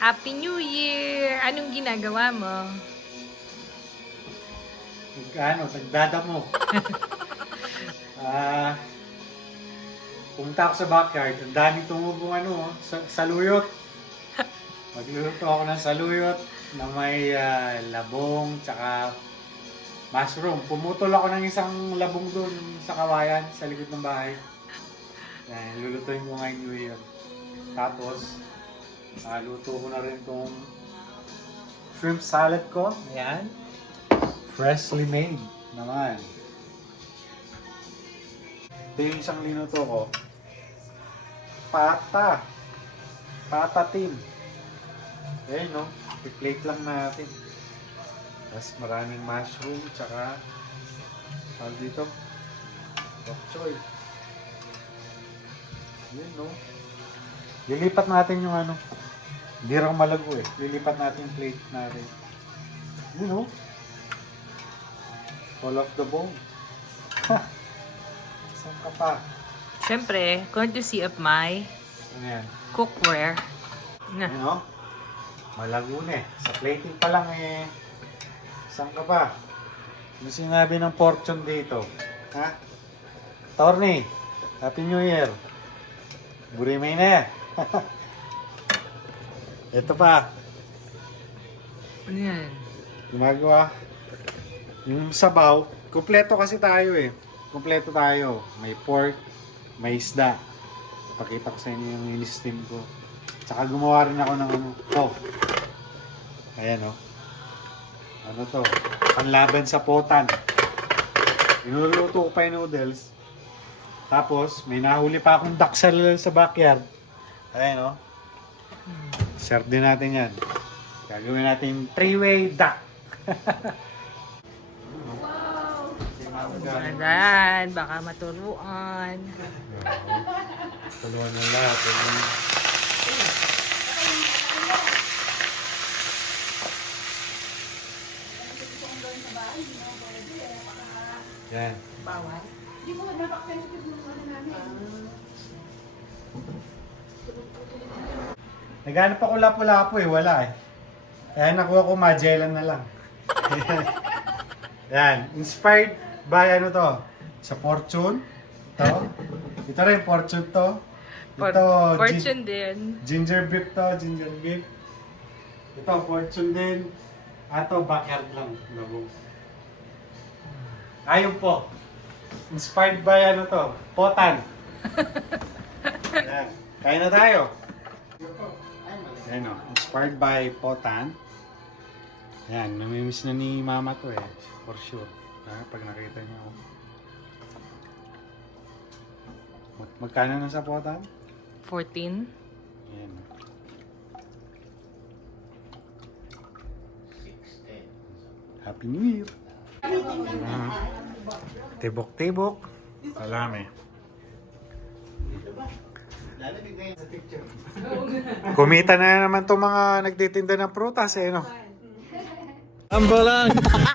Happy New Year! Anong ginagawa mo? Tagdada mo. Pumunta ako sa backyard. Ang daming tumubong saluyot. Magluluto ako ng saluyot na may labong tsaka mushroom. Pumutol ako ng isang labong doon sa kawayan sa likod ng bahay. Yan, lulutuin ko ngayong New Year. Tapos, luto ko na rin itong shrimp salad ko. Ayan. Freshly made naman. Ito yung isang linuto ko. Pata. Pata tin. Ayan no. I-plate lang natin. Tapos maraming mushroom. Tsaka tawag dito. Bok choy. Ayan no. Lilipat natin yung hindi raw malago eh. Lilipat natin yung plate natin. Ayan no. All of the bone. Saan ka pa? Siyempre, courtesy of my Ano yan? cookware. Ano? Malago na eh. Sa plating pa lang eh. Saan ka pa? Ano sinabi ng fortune dito? Ha? Torny, Happy New Year. Burimay na yan. Ito pa. Ano yan? Gumagawa. Yung sabaw, kumpleto kasi tayo eh. Kumpleto tayo. May pork, may isda. Pakita ko sa inyo yung in-steam ko. Tsaka gumawa rin ako ng Ayan o. Ano to? Panlaban sa potan. Inuluto ko pa yung noodles. Tapos, may nahuli pa akong daksal sa backyard. Ayan o. Serve din natin yan. Gagawin natin 3-way duck. Ayan, baka maturuan. Tulungan ng lahat. Yan. Bawal? Hindi mo napaka-sensitive ng namin. Naghanap ako lapu-lapu eh. Wala eh. Kaya nakuha ko Magellan na lang. Yan. Inspired by sa Fortune. Ito rin Fortune to. Ito Fortune din. ginger beef to. Ginger beef. Ito Fortune din. Ato backyard lang. Ayun po. Inspired by Potan. Yan. Kaya na tayo. Ayan o. Inspired by Potan. Yan. Namimiss na ni Mama to eh. For sure. Pag nakita niyo ako. Magkano na sa Potan? 14. Ayan. Happy New Year! Tibok-tibok. Salami. Kumita na naman itong mga nagtitinda ng prutas eh, no? Amba lang!